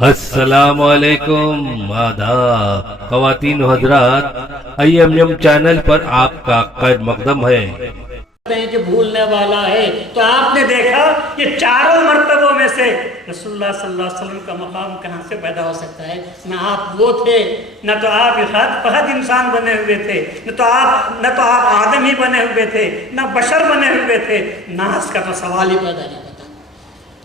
السلام علیکم، آداب خواتین و حضرات، IMM چینل پر آپ کا خیر مقدم ہے کہ بھولنے والا ہے۔ تو آپ نے دیکھا یہ چاروں مرتبوں میں سے رسول اللہ صلی اللہ علیہ وسلم کا مقام کہاں سے پیدا ہو سکتا ہے؟ نہ آپ وہ تھے، نہ تو آپ فقط انسان بنے ہوئے تھے، نہ تو آپ آدم ہی بنے ہوئے تھے، نہ بشر بنے ہوئے تھے، ناس کا تو سوال ہی پیدا نہیں ہوتا۔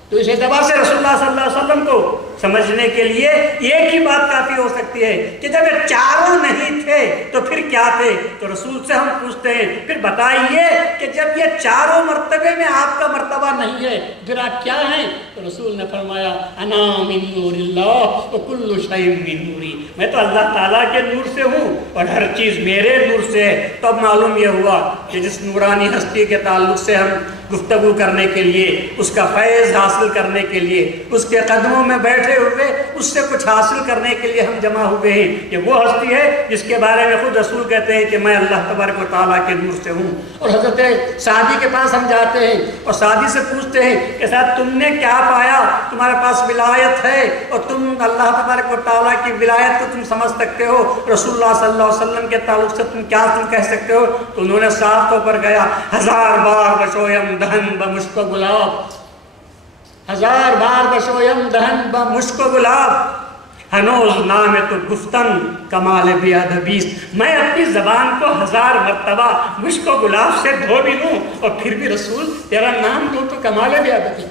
تو اس اعتبار سے رسول اللہ صلی اللہ علیہ وسلم کو سمجھنے کے لیے ایک ہی بات کافی ہو سکتی ہے کہ جب یہ چاروں نہیں تھے تو پھر کیا تھے؟ تو رسول سے ہم پوچھتے ہیں پھر بتائیے کہ جب یہ چاروں مرتبے میں آپ کا مرتبہ نہیں ہے پھر آپ کیا ہیں؟ تو رسول نے فرمایا انا من نور اللہ وکل شیء من نوری، میں تو اللہ تعالیٰ کے نور سے ہوں اور ہر چیز میرے نور سے ہے۔ تب معلوم یہ ہوا کہ جس نورانی ہستی کے تعلق سے ہم گفتگو کرنے کے لیے، اس کا فیض حاصل کرنے کے لیے، اس کے قدموں میں بیٹھے ہوئے اس سے کچھ حاصل کرنے کے لیے ہم جمع ہوئے ہیں، یہ وہ ہستی ہے جس کے بارے میں خود رسول کہتے ہیں کہ میں اللہ تبارک و تعالیٰ کے نور سے ہوں۔ اور حضرت سعدی کے پاس ہم جاتے ہیں اور سعدی سے پوچھتے ہیں کہ صاحب تم نے کیا پایا؟ تمہارے پاس ولایت ہے اور تم اللہ تبارک و تعالیٰ کی ولایت کو تم سمجھ سکتے ہو، رسول اللہ صلی اللہ علیہ وسلم کے تعلق سے تم کہہ سکتے ہو؟ تو انہوں نے صاف طور پر گیا، ہزار بار بشویم دہن بمشک و گلاب، ہزار بار بشویم دہن بمشک و گلاب، ہنوز نام تو گفتن کمال بیادبیست، میں اپنی زبان کو ہزار مرتبہ مشک و گلاب سے دھو بھی لوں اور پھر بھی رسول تیرا نام لوں تو کمال بیادبی،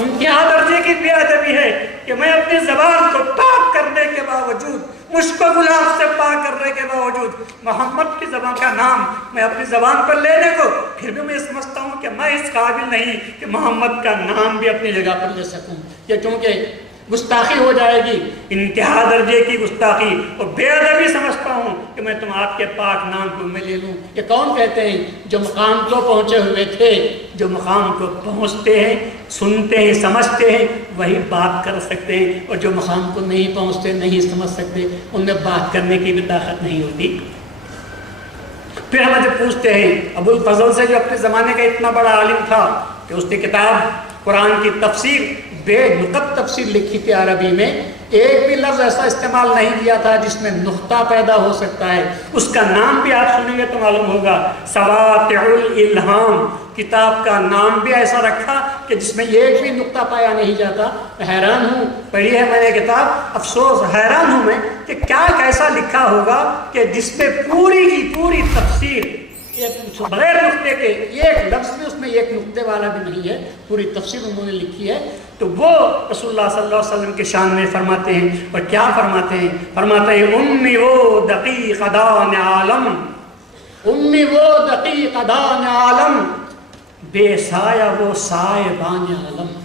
انتہا درجے کی بیادبی ہے کہ میں اپنی زبان کو پاک کرنے کے باوجود، مشک و گلاب سے پاک کرنے کے باوجود محمد کی زبان کا نام میں اپنی زبان پر لینے کو پھر بھی میں سمجھتا ہوں کہ میں اس قابل نہیں کہ محمد کا نام بھی اپنی جگہ پر لے سکوں، یہ چونکہ گستاخی ہو جائے گی، انتہا درجے کی گستاخی اور بے ادبی سمجھتا ہوں کہ میں تم آپ کے پاک نام کو میں لے لوں۔ یہ کون کہتے ہیں؟ جو مقام کو پہنچے ہوئے تھے، جو مقام کو پہنچتے ہیں، سنتے ہیں، سمجھتے ہیں، وہی بات کر سکتے ہیں، اور جو مقام کو نہیں پہنچتے، نہیں سمجھ سکتے، ان میں بات کرنے کی بھی طاقت نہیں ہوتی۔ پھر ہم جب پوچھتے ہیں ابو الفضل سے جو اپنے زمانے کا اتنا بڑا عالم تھا کہ اس نے کتاب قرآن کی تفسیر بے نقط تفسیر لکھی تھی عربی میں، ایک بھی لفظ ایسا استعمال نہیں کیا تھا جس میں نقطہ پیدا ہو سکتا ہے، اس کا نام بھی آپ سنیں گے تو معلوم ہوگا، سواطع الالہام، کتاب کا نام بھی ایسا رکھا کہ جس میں ایک بھی نقطہ پایا نہیں جاتا۔ حیران ہوں، پڑھی ہے میں نے کتاب، افسوس حیران ہوں میں کہ کیا کیسا لکھا ہوگا کہ جس میں پوری کی پوری تفسیر بغیر نقطے کے، ایک لفظ بھی اس میں ایک نقطے والا بھی نہیں ہے، پوری تفسیر انہوں نے لکھی ہے۔ تو وہ رسول اللہ صلی اللہ علیہ وسلم کے شان میں فرماتے ہیں، اور کیا فرماتے ہیں؟ فرماتے ہیں امی وہ دقیق دان عالم، امی وہ دقیق دان عالم، بے سایہ وہ سایہ بان عالم۔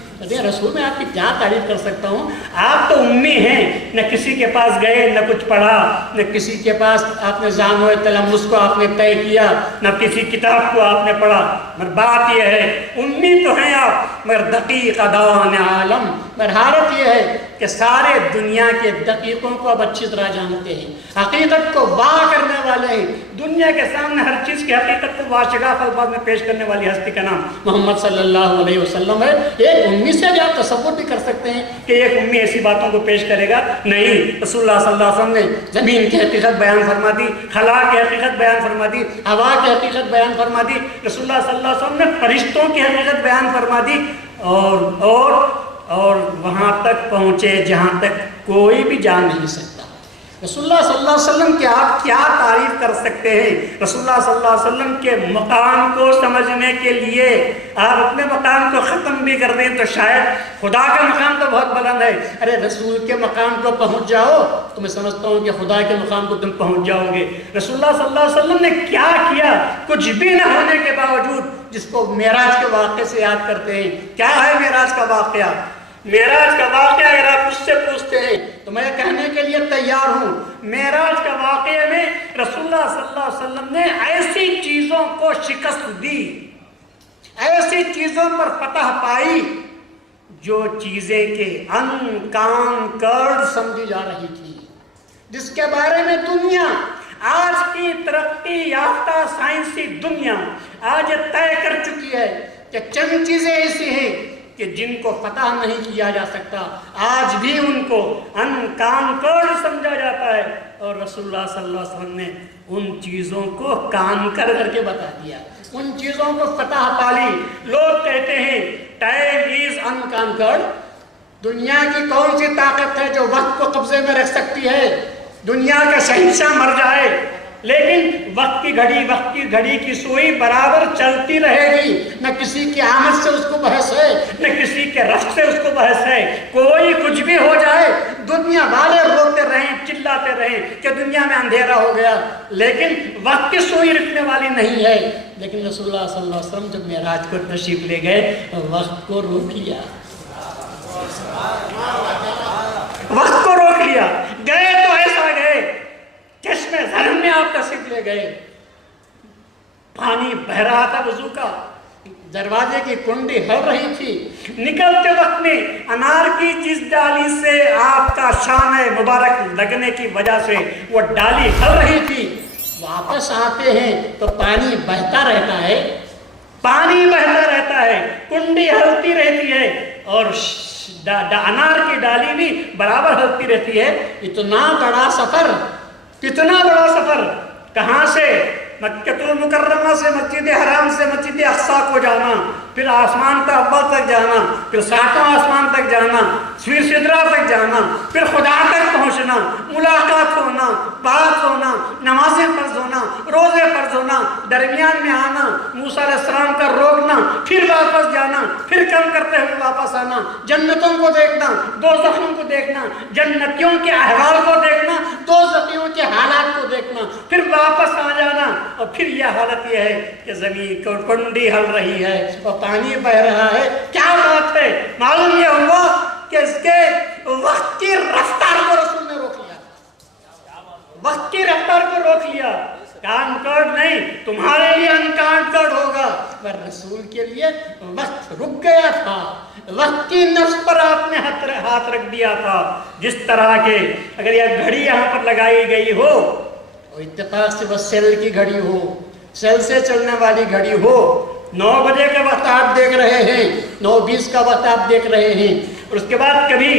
رسول میں آپ کی کیا تعریف کر سکتا ہوں؟ آپ تو امی ہیں، نہ کسی کے پاس گئے، نہ کچھ پڑھا، نہ کسی کے پاس آپ نے زانو تلمس کو آپ نے طے کیا، نہ کسی کتاب کو آپ نے پڑھا، مگر بات یہ ہے امی تو ہیں آپ، مگر دقیق دان عالم۔ مگر حالت یہ ہے کہ سارے دنیا کے دقیقوں کو اب اچھی طرح جانتے ہیں، حقیقت کو واہ کرنے والے ہیں، دنیا کے سامنے ہر چیز کی حقیقت کو واشگاف الفاظ میں پیش کرنے والی ہستی کا نام محمد صلی اللہ علیہ وسلم ہے۔ ایک امی سے بھی آپ تصور بھی کر سکتے ہیں کہ ایک امی ایسی باتوں کو پیش کرے گا؟ نہیں، رسول اللہ صلی اللہ علیہ وسلم نے زمین کی حقیقت بیان فرما دی، خلا کی حقیقت بیان فرما دی، ہوا کی حقیقت بیان فرما دی، رسول اللہ صلی اللہ علیہ وسلم نے فرشتوں کی حقیقت بیان فرما دی، اور وہاں تک پہنچے جہاں تک کوئی بھی جا نہیں سکتا۔ رسول اللہ صلی اللہ علیہ وسلم کی آپ کیا تعریف کر سکتے ہیں؟ رسول اللہ صلی اللہ علیہ وسلم کے مقام کو سمجھنے کے لیے آپ اپنے مقام کو ختم بھی کر دیں تو شاید خدا کا مقام تو بہت بلند ہے، ارے رسول کے مقام کو پہنچ جاؤ تو میں سمجھتا ہوں کہ خدا کے مقام کو تم پہنچ جاؤ گے۔ رسول اللہ صلی اللہ علیہ وسلم نے کیا کیا کچھ بھی نہ ہونے کے باوجود، جس کو معراج کے واقعے سے یاد کرتے ہیں؟ کیا ہے معراج کا واقعہ؟ معراج کا واقعہ اگر آپ اس سے پوچھتے ہیں تو میں کہنے کے لیے تیار ہوں، معراج کا واقعے میں رسول اللہ صلی اللہ علیہ وسلم نے ایسی چیزوں کو شکست دی، ایسی چیزوں پر فتح پائی جو چیزیں کہ ان کان کڑ سمجھی جا رہی تھی، جس کے بارے میں دنیا، آج کی ترقی یافتہ سائنسی دنیا آج طے کر چکی ہے کہ چند چیزیں ایسی ہیں کہ جن کو فتح نہیں کیا جا سکتا، آج بھی ان کو انکانکرڈ سمجھا جاتا ہے، اور رسول اللہ صلی اللہ علیہ وسلم نے ان چیزوں کو کانکر کر کے بتا دیا، ان چیزوں کو فتح پالی۔ لوگ کہتے ہیں ٹائم از انکانکرڈ، دنیا کی کون سی طاقت ہے جو وقت کو قبضے میں رکھ سکتی ہے؟ دنیا کا شہنشاہ مر جائے لیکن وقت کی گھڑی کی سوئی برابر چلتی رہے گی، نہ کسی کی آمد سے اس کو بحث ہے، نہ کسی کے رفع سے اس کو بحث ہے، کوئی کچھ بھی ہو جائے دنیا والے روتے رہیں، چلاتے رہیں کہ دنیا میں اندھیرا ہو گیا، لیکن وقت کی سوئی رکھنے والی نہیں ہے۔ لیکن رسول اللہ صلی اللہ علیہ وسلم جب معراج کو تشریف لے گئے، وقت کو روک لیا، وقت کو روک لیا، گئے تو ایسا گئے، چشمے زرم میں آپ تشریف لے گئے، پانی بہ رہا تھا وضو کا، دروازے کی کنڈی ہل رہی تھی، نکلتے وقت میں انار کی جس ڈالی سے آپ کا شان مبارک لگنے کی وجہ سے وہ ڈالی ہل رہی تھی، واپس آتے ہیں تو پانی بہتا رہتا ہے، پانی بہتا رہتا ہے، کنڈی ہلتی رہتی ہے، اور انار کی ڈالی بھی برابر ہلتی رہتی ہے۔ اتنا بڑا سفر، کتنا بڑا سفر، کہاں سے؟ مکہ المکرمہ سے مسجد حرام سے مسجد اقصیٰ کو جانا، پھر آسمان کا اول تک جانا، پھر ساتواں آسمان تک جانا، پھر سدرہ تک جانا، پھر خدا تک پہنچنا، ملاقات ہونا، بات ہونا، نمازیں فرض ہونا، روزے فرض ہونا، درمیان میں آنا، موسیٰ علیہ السلام کا روکنا، پھر واپس جانا، پھر کم کرتے ہوئے واپس آنا، جنتوں کو دیکھنا، دوزخوں کو دیکھنا، جنتیوں کے احوال کو دیکھنا، دوزخیوں کے حالات کو دیکھنا، پھر واپس آ جانا، اور پھر یہ حالت یہ ہے کہ زمین کو کنڈی ہل رہی ہے اور پانی بہ رہا ہے۔ کیا بات ہے؟ معلوم یہ ہوا کہ اس کے وقت کی رفتار کو رسول نے روک لیا، وقت کی رفتار کو روک لیا، کانکرڈ نہیں، تمہارے لیے انکانکرڈ ہوگا، پر رسول کے لیے وقت رک گیا تھا، وقت کی نفس پر آپ نے ہاتھ رکھ دیا تھا۔ جس طرح کے اگر یہ گھڑی یہاں پر لگائی گئی ہو، اتفاق سے وہ سیل کی گھڑی ہو، سیل سے چلنے والی گھڑی ہو، 9 بجے کا وقت آپ دیکھ رہے ہیں، 9:20 کا وقت آپ دیکھ رہے ہیں، اور اس کے بعد کبھی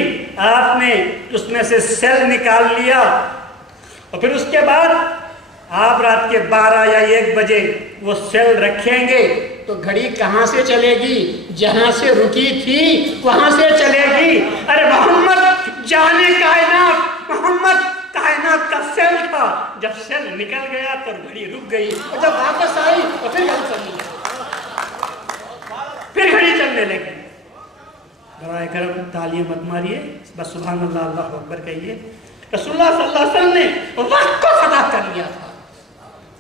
آپ نے اس میں سے سیل نکال لیا، اور پھر اس کے بعد آپ رات کے 12 یا 1 بجے وہ سیل رکھیں گے تو گھڑی کہاں سے چلے گی؟ جہاں سے رکی تھی وہاں سے چلے گی۔ ارے محمد جانے کائنات، محمد کائنات کا سیل تھا، جب سیل نکل گیا تو گھڑی رک گئی، اور جب واپس آئی تو پھر گھڑی چلنے لگی، پھر گھڑی چلنے لگی۔ برائے کرم تالیاں مت ماریے، بس سبحان اللہ، اللہ اکبر کہیے۔ رسول اللہ صلی اللہ علیہ وسلم نے وقت کو فتح کر لیا تھا،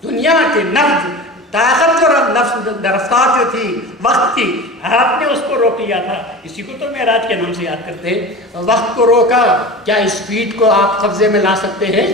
دنیا کے نفذ طاقت اور رفتار جو تھی وقت کی، آپ نے اس کو روک لیا تھا۔ اسی کو تو معراج کے نام سے یاد کرتے ہیں، وقت کو روکا۔ کیا اسپیڈ کو آپ قبضے میں لا سکتے ہیں؟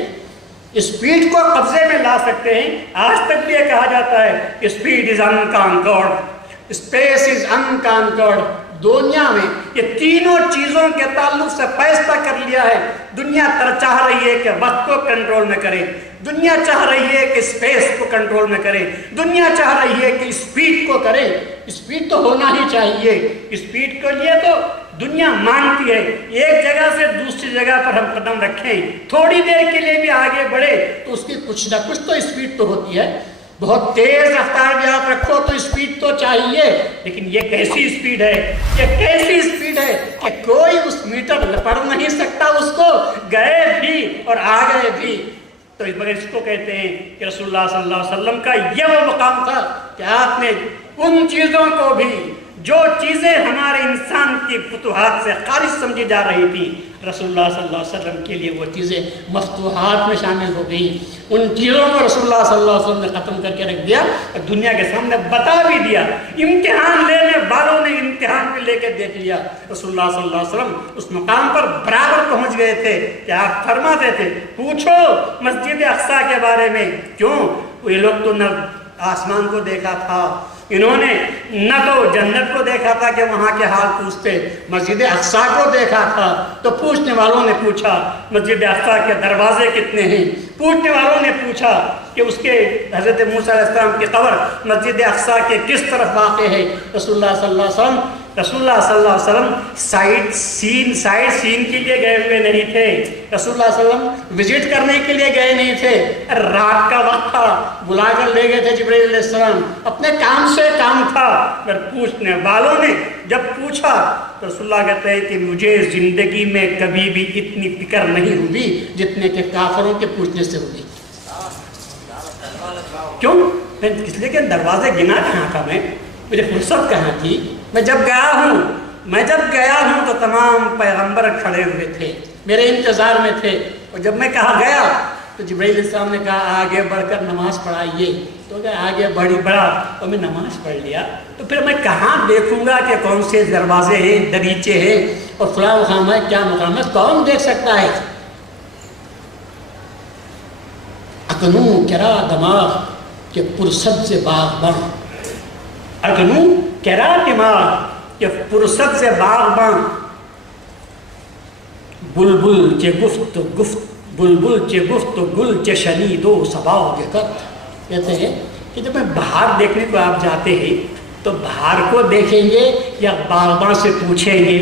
اسپیڈ کو قبضے میں لا سکتے ہیں؟ آج تک بھی یہ کہا جاتا ہے اسپیڈ از انکانکرڈ، اسپیس از انکانکرڈ۔ دنیا میں یہ تینوں چیزوں کے تعلق سے فیصلہ کر لیا ہے۔ دنیا چاہ رہی ہے کہ وقت کو کنٹرول میں کرے، دنیا چاہ رہی ہے کہ اسپیس کو کنٹرول میں کرے، دنیا چاہ رہی ہے کہ اسپیڈ کو کرے۔ اسپیڈ تو ہونا ہی چاہیے، اسپیڈ کے لیے تو دنیا مانتی ہے ایک جگہ سے دوسری جگہ پر ہم قدم رکھیں، تھوڑی دیر کے لیے بھی آگے بڑھے تو اس کی کچھ نہ کچھ تو اسپیڈ تو ہوتی ہے۔ بہت تیز رفتار بھی آپ رکھو تو اسپیڈ تو چاہیے، لیکن یہ کیسی اسپیڈ ہے، یہ کیسی اسپیڈ ہے کہ کوئی اس میٹر پڑھ نہیں سکتا اس کو، گئے بھی اور آ گئے بھی۔ تو اس کو کہتے ہیں کہ رسول اللہ صلی اللہ علیہ وسلم کا یہ وہ مقام تھا کہ آپ نے ان چیزوں کو بھی جو چیزیں ہمارے انسان کی فتوحات سے خارج سمجھی جا رہی تھی، رسول اللہ صلی اللہ علیہ وسلم کے لیے وہ چیزیں مفتوحات میں شامل ہو گئی۔ ان چیزوں کو رسول اللہ صلی اللہ علیہ وسلم نے ختم کر کے رکھ دیا اور دنیا کے سامنے بتا بھی دیا۔ امتحان لینے والوں نے امتحان بھی لے کے دیکھ لیا۔ رسول اللہ صلی اللہ علیہ وسلم اس مقام پر برابر پہنچ گئے تھے کہ آپ فرماتے تھے، پوچھو مسجد اقصیٰ کے بارے میں، کیوں یہ لوگ تو نہ آسمان کو دیکھا تھا، انہوں نے نہ تو جنت کو دیکھا تھا کہ وہاں کے حال پوچھتے، مسجد اقصیٰ کو دیکھا تھا تو پوچھنے والوں نے پوچھا مسجد اقصیٰ کے دروازے کتنے ہیں، پوچھنے والوں نے پوچھا کہ اس کے حضرت موسیٰ علیہ السلام کی قبر مسجد اقصیٰ کے کس طرف واقع ہے۔ رسول اللہ صلی اللہ علیہ وسلم سائٹ سین کے لیے گئے ہوئے نہیں تھے، رسول اللہ صلی اللہ علیہ وسلم وزٹ کرنے کے لیے گئے نہیں تھے، رات کا وقت تھا، بلا کر لے گئے تھے جبرائیل علیہ السلام، اپنے کام سے کام تھا۔ پھر پوچھنے والوں نے جب پوچھا تو رسول اللہ کہتے ہیں کہ مجھے زندگی میں کبھی بھی اتنی فکر نہیں ہوئی جتنے کہ کافروں کے پوچھنے سے ہوئی۔ کیوں؟ اس لیے کہ دروازے گنا کہاں تھا، میں مجھے فرصت کہاں تھی، میں جب گیا ہوں تو تمام پیغمبر کھڑے ہوئے تھے، میرے انتظار میں تھے، اور جب میں کہا گیا تو جبرائیل علیہ السلام نے کہا آگے بڑھ کر نماز پڑھائیے، تو کہ آگے بڑھا اور میں نماز پڑھ لیا، تو پھر میں کہاں دیکھوں گا کہ کون سے دروازے ہیں، دریچے ہیں اور فلاں مقام ہے، کیا مقام ہے، کون دیکھ سکتا ہے؟ اکنوں کرا دماغ کہ پرسد سے باغباں، اکنوں کرا دماغ کہ پرسد سے باغباں، بلبل چے گفت گل چے شنید و صبا گکت۔ کہتے ہیں کہ جب میں باہر دیکھنے کو آپ جاتے ہیں تو باہر کو دیکھیں گے یا باغباں سے پوچھیں گے؟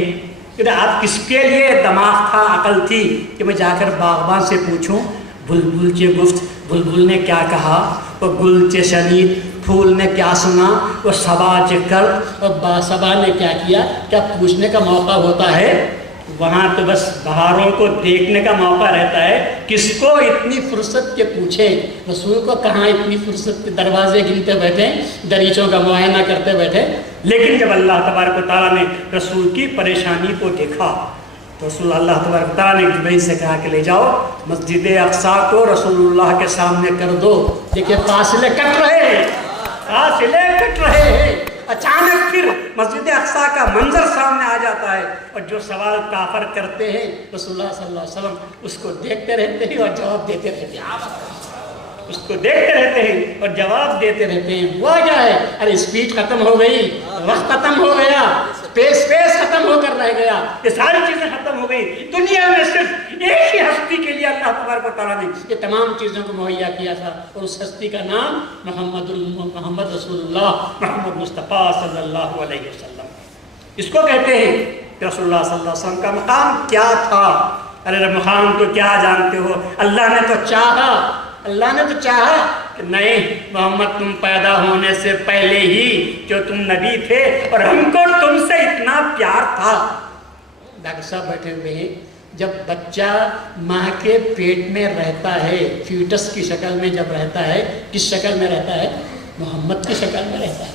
کہ آپ کس کے لیے دماغ تھا، عقل تھی کہ میں جا کر باغباں سے پوچھوں بلبل چے گفت، بلبل نے کیا کہا، اور گل چے شنید، پھول نے کیا سنا، اور صبا چے کرد، اور باصبا نے کیا کیا؟ کیا پوچھنے کا موقع ہوتا ہے؟ وہاں تو بس بہاروں کو دیکھنے کا موقع رہتا ہے، کس کو اتنی فرصت کے پوچھے؟ رسول کو کہاں اتنی فرصت کے دروازے گنتے بیٹھے، دریچوں کا معائنہ کرتے بیٹھے۔ لیکن جب اللہ تبارک و تعالیٰ نے رسول کی پریشانی کو دیکھا تو رسول اللہ تبارک و تعالیٰ نے جبرائیل سے کہا کہ لے جاؤ مسجد اقصیٰ کو رسول اللہ کے سامنے کر دو۔ دیکھیں فاصلے کٹ رہے ہیں، اچانک پھر مسجد اقصیٰ کا منظر سامنے آ جاتا ہے، اور جو سوال کافر کرتے ہیں رسول اللہ صلی اللہ علیہ وسلم اس کو دیکھتے رہتے ہیں اور جواب دیتے رہتے ہیں، ہوا کیا ہے؟ ارے اسپیڈ ختم ہو گئی، وقت ختم ہو گیا، اسپیس ختم ہو کر رہ گیا، یہ ساری چیزیں ختم ہو گئی۔ دنیا میں صرف ایک ہی ہستی کے لیے اللہ تبارک و تعالیٰ نے یہ تمام چیزوں کو مہیا کیا تھا، اور اس ہستی کا نام محمد رسول اللہ، محمد مصطفیٰ صلی اللہ علیہ وسلم۔ اس کو کہتے ہیں کہ رسول اللہ صلی اللہ علیہ وسلم کا مقام کیا تھا؟ ارے مقام تو کیا جانتے ہو، اللہ نے تو چاہا کہ نہیں محمد تم پیدا ہونے سے پہلے ہی جو تم نبی تھے اور ہم کو تم سے اتنا پیار تھا۔ ڈاکٹر صاحب بیٹھے ہوئے ہیں، جب بچہ ماں کے پیٹ میں رہتا ہے، فیوٹس کی شکل میں جب رہتا ہے، کس شکل میں رہتا ہے؟ محمد کی شکل میں رہتا ہے۔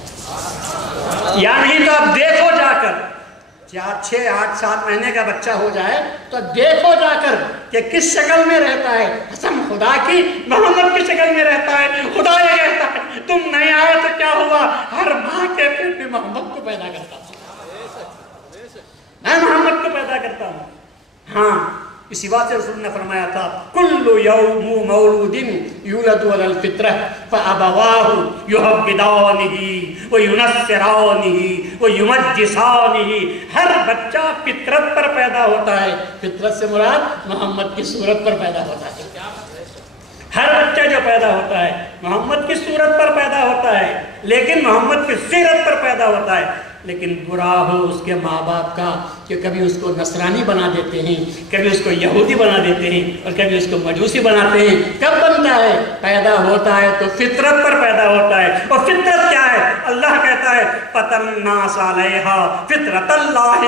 یا نہیں تو آپ دیکھو جا کر، 6 8 7 مہینے کا بچہ ہو جائے تو دیکھو جا کر کہ کس شکل میں رہتا ہے۔ قسم خدا کی محمد کی شکل میں رہتا ہے۔ خدا یہ کہتا ہے تم نہیں آئے تو کیا ہوا؟ ہر ماں کے پیٹ میں محمد کو پیدا کرتا ہوں، میں محمد کو پیدا کرتا ہوں۔ ہاں اسی بات سے رسول نے فرمایا تھا کل یوم مولود یولد علی الفطرہ فابواہ یحودانہ وینصرانہ ویمجسانہ۔ ہر بچہ فطرت پر پیدا ہوتا ہے، فطرت سے مراد محمد کی صورت پر پیدا ہوتا ہے۔ ہر بچہ جو پیدا ہوتا ہے محمد کی صورت پر پیدا ہوتا ہے، لیکن محمد کی سیرت پر پیدا ہوتا ہے۔ لیکن برا ہو اس کے ماں باپ کا کہ کبھی اس کو نصرانی بنا دیتے ہیں، کبھی اس کو یہودی بنا دیتے ہیں، اور کبھی اس کو مجوسی بناتے ہیں۔ کب بنتا ہے؟ پیدا ہوتا ہے تو فطرت پر پیدا ہوتا ہے، اور فطرت کیا ہے؟ اللہ کہتا ہے فطرنا الناس علیہا فطرت اللہ۔